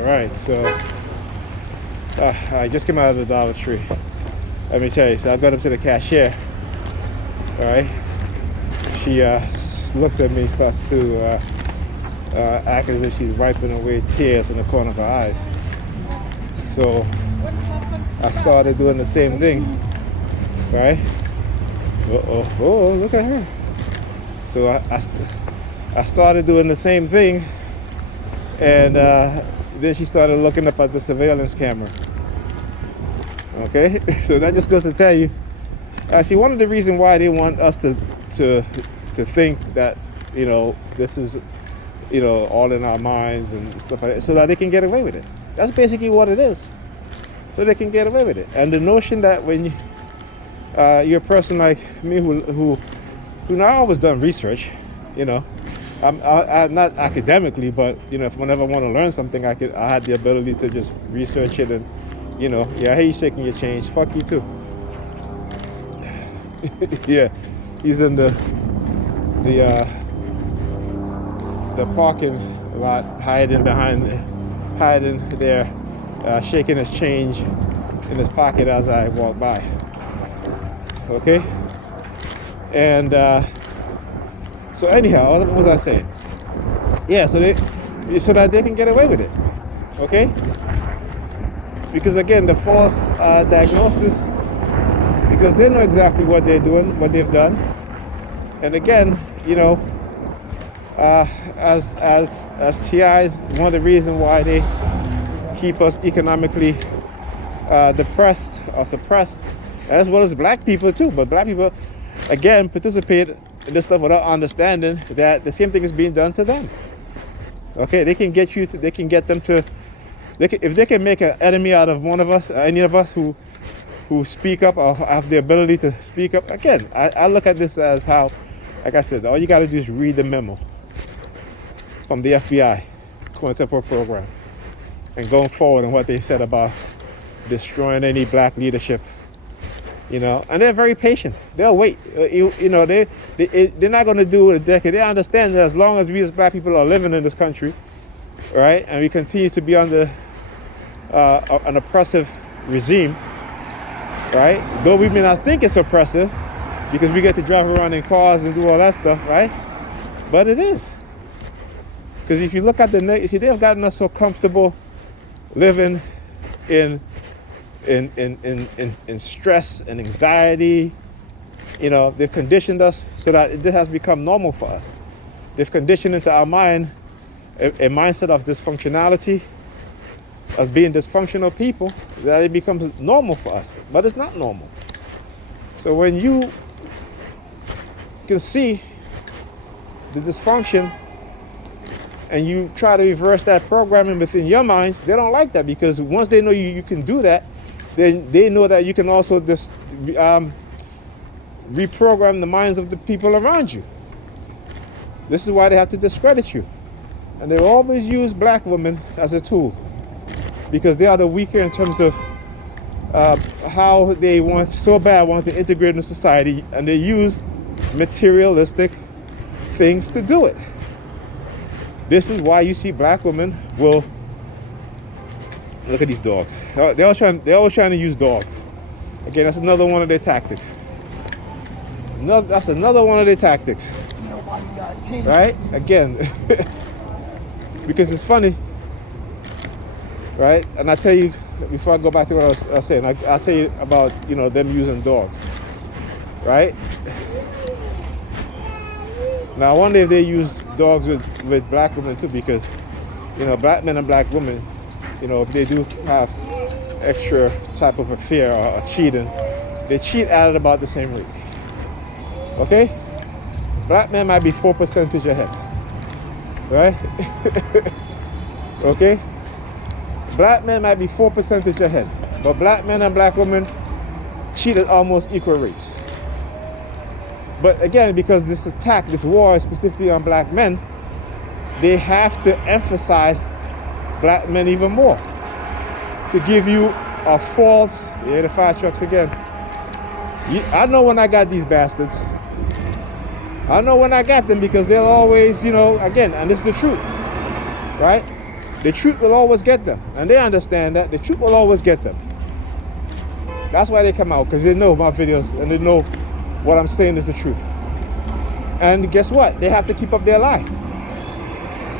All right, so I just came out of the Dollar Tree. Let me tell you, so I got up to the cashier. All right, she looks at me, starts to act as if she's wiping away tears in the corner of her eyes. So I started doing the same thing, right? Oh, look at her. So I started doing the same thing, and then she started looking up at the surveillance camera. Okay, so that just goes to tell you, see, one of the reasons why they want us to think that, you know, this is, you know, all in our minds and stuff like that, so that they can get away with it. That's basically what it is. So they can get away with it. And the notion that when you're a person like me who not always done research, you know, I'm not academically, but you know, whenever I want to learn something, I had the ability to just research it and, you know, yeah, hey, you shaking your change, fuck you too. Yeah, he's in the parking lot, hiding there, shaking his change in his pocket as I walk by. Okay, and so anyhow, what was I saying? Yeah, so that they can get away with it. Okay, because again, the false diagnosis, because they know exactly what they're doing, what they've done, and again, you know, as TIs, one of the reasons why they keep us economically depressed or suppressed, as well as black people too. But black people, again, participate in this stuff without understanding that the same thing is being done to them. Okay, they can get them to, if they can make an enemy out of one of us, any of us who speak up or have the ability to speak up. Again, I look at this as how, like I said, all you got to do is read the memo from the FBI Consensual Program and going forward and what they said about destroying any black leadership, you know. And they're very patient. They'll wait. You know, they're not going to do it a decade. They understand that as long as we as black people are living in this country, right, and we continue to be under an oppressive regime, right, though we may not think it's oppressive because we get to drive around in cars and do all that stuff, right, but it is. Because if you look at see, they've gotten us so comfortable living in stress and anxiety. You know, they've conditioned us so that this has become normal for us. They've conditioned into our mind a mindset of dysfunctionality, as being dysfunctional people, that it becomes normal for us. But it's not normal. So when you can see the dysfunction and you try to reverse that programming within your minds, they don't like that, because once they know you can do that, then they know that you can also just reprogram the minds of the people around you. This is why they have to discredit you. And they always use black women as a tool, because they are the weaker in terms of how they want to integrate in society, and they use materialistic things to do it. This is why you see black women will look at these dogs. They're always trying to use dogs. Again, that's another one of their tactics. That's another one of their tactics. Nobody got changed. Right? Again, because it's funny, right? And I tell you, before I go back to what I was saying, I'll tell you about, you know, them using dogs, right? Now I wonder if they use dogs with black women too, because, you know, black men and black women, you know, if they do have extra type of affair or cheating, they cheat at about the same rate. Okay? Black men might be 4% ahead, right? Okay? Black men might be 4% ahead, but black men and black women cheat at almost equal rates. But again, because this war is specifically on black men, they have to emphasize black men even more to give you a false, the fire trucks again. I know when I got these bastards. I know when I got them, because they'll always, you know, again, and this is the truth, right? The truth will always get them. And they understand that. The truth will always get them. That's why they come out, because they know my videos and they know what I'm saying is the truth. And guess what? They have to keep up their lie.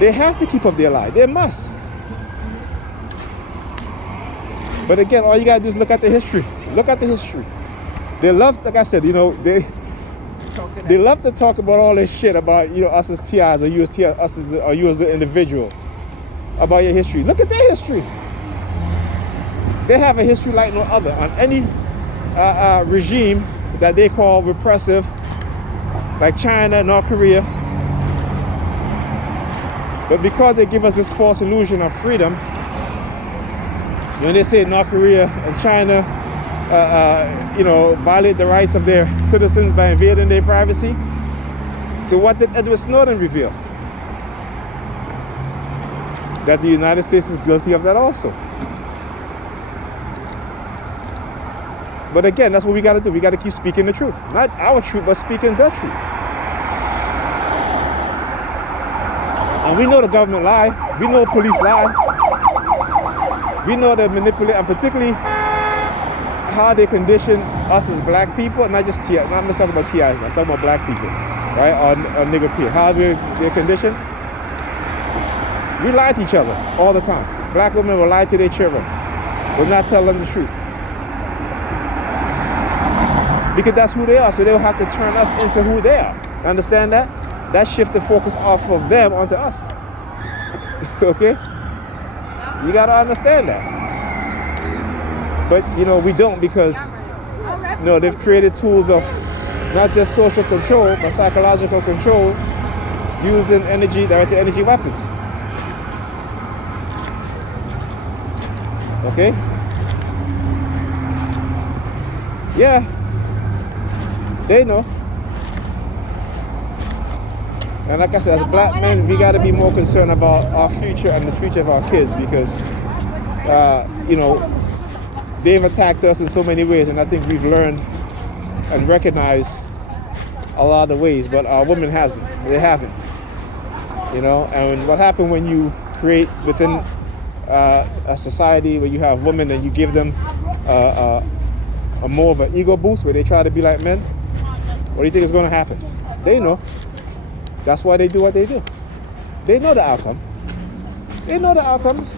They have to keep up their lie. They must. But again, all you gotta do is look at the history. Look at the history. They love, like I said, you know, they love to talk about all this shit about, you know, us as TIs or you as TIs, us as, or you as the individual, about your history. Look at their history. They have a history like no other on any regime that they call repressive, like China, North Korea. But because they give us this false illusion of freedom, when they say North Korea and China, you know, violate the rights of their citizens by invading their privacy, so what did Edward Snowden reveal? That the United States is guilty of that also. But again, that's what we got to do. We got to keep speaking the truth. Not our truth, but speaking the truth. And we know the government lie. We know police lie. We know they manipulate, and particularly how they condition us as black people, not just TIs. I'm just talking about TIs now. I'm talking about black people, right? Or nigger people. How they're conditioned. We lie to each other all the time. Black women will lie to their children. Will not tell them the truth. Because that's who they are, so they'll have to turn us into who they are. Understand that? That shifts the focus off of them onto us. Okay? You gotta understand that. But, you know, we don't, because, you know, they've created tools of not just social control, but psychological control using directed energy weapons. Okay? Yeah. They know. And like I said, as black men, we got to be more concerned about our future and the future of our kids, because, you know, they've attacked us in so many ways, and I think we've learned and recognized a lot of the ways, but our women hasn't. They haven't. You know, and what happened when you create within a society where you have women and you give them a more of an ego boost where they try to be like men? What do you think is going to happen? They know. That's why they do what they do. They know the outcome. They know the outcomes.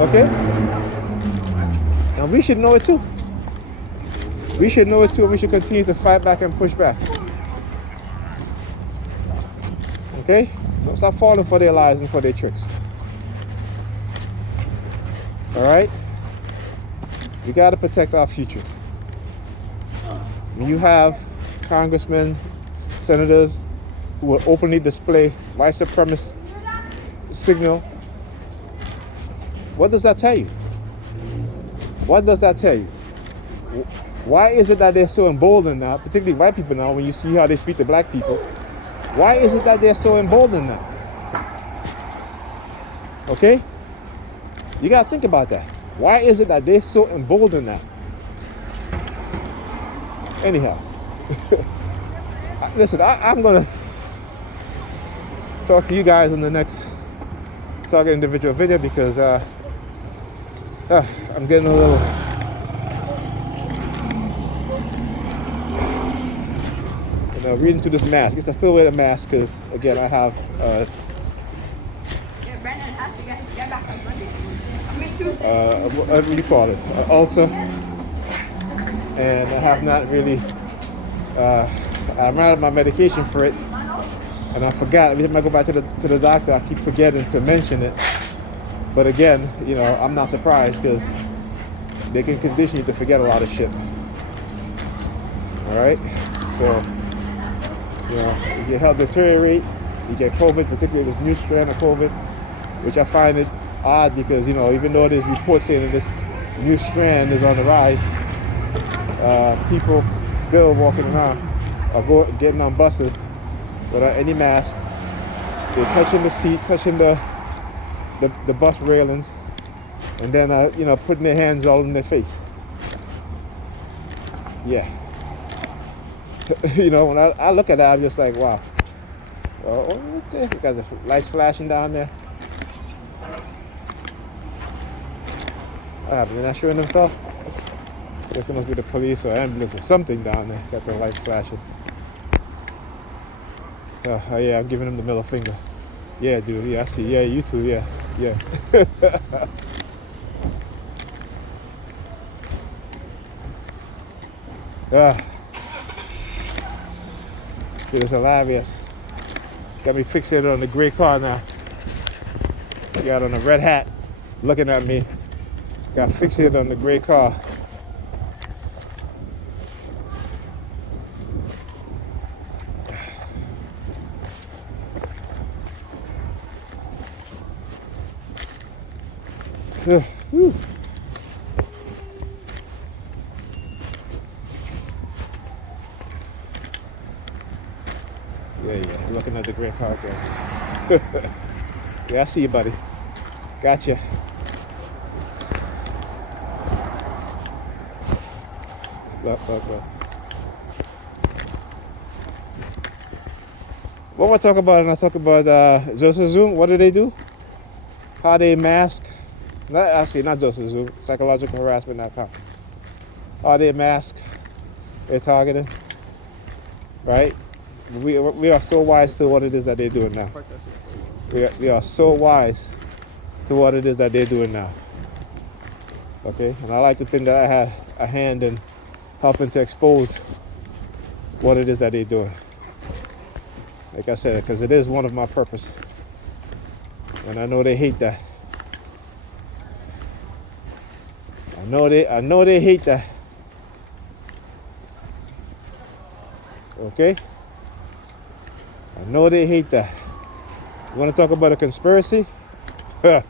Okay? And we should know it too. We should know it too, and we should continue to fight back and push back. Okay? Don't stop falling for their lies and for their tricks. Alright? We got to protect our future. When you have congressmen, senators who will openly display white supremacist signal, what does that tell you? What does that tell you? Why is it that they're so emboldened now, particularly white people now, when you see how they speak to black people? Why is it that they're so emboldened now? Okay? You gotta think about that. Why is it that they're so emboldened now? Anyhow, listen, I'm gonna talk to you guys in the next Target Individual video, because I'm getting a little reading through this mask. I guess I still wear the mask because, again, I have what do you call it? Ulcer, and I have not really. I ran out of my medication for it, and I forgot. Every time I go back to the doctor, I keep forgetting to mention it. But again, you know, I'm not surprised, because they can condition you to forget a lot of shit. All right, so you know, if your health deteriorate, you get COVID, particularly this new strand of COVID, which I find it odd, because, you know, even though there's reports saying that this new strand is on the rise, people still walking around or getting on buses without any mask. They're touching the seat, touching the bus railings, and then you know, putting their hands all in their face. Yeah. You know, when I look at that, I'm just like, wow. Well, what the heck? Got the lights flashing down there. They're not showing themselves? Guess there must be the police or ambulance or something down there. Got their lights flashing. Oh yeah, I'm giving him the middle finger. Yeah, dude. Yeah, I see. Yeah, you too. Yeah, yeah. It is hilarious. Got me fixated on the gray car now. Got on a red hat, looking at me. Got fixated on the gray car. Whew. Yeah, looking at the gray car again. Yeah, I see you, buddy. Gotcha. Look. What I talk about? And I talk about Joseph Zoom. What do they do? How they mask? Not Joseph Zoom. Psychological harassment.com. How they mask their targeting? Right? We are so wise to what it is that they're doing now. We are so wise to what it is that they're doing now. Okay? And I like to think that I had a hand in helping to expose what it is that they're doing. Like I said, because it is one of my purpose. And I know they hate that. I know they hate that. Okay? I know they hate that. You want to talk about a conspiracy? You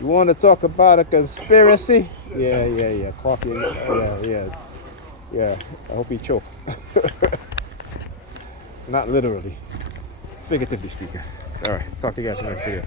want to talk about a conspiracy? Yeah. Coffee. Yeah. I hope he choke. Not literally. Figuratively speaking. All right. Talk to you guys in the next video.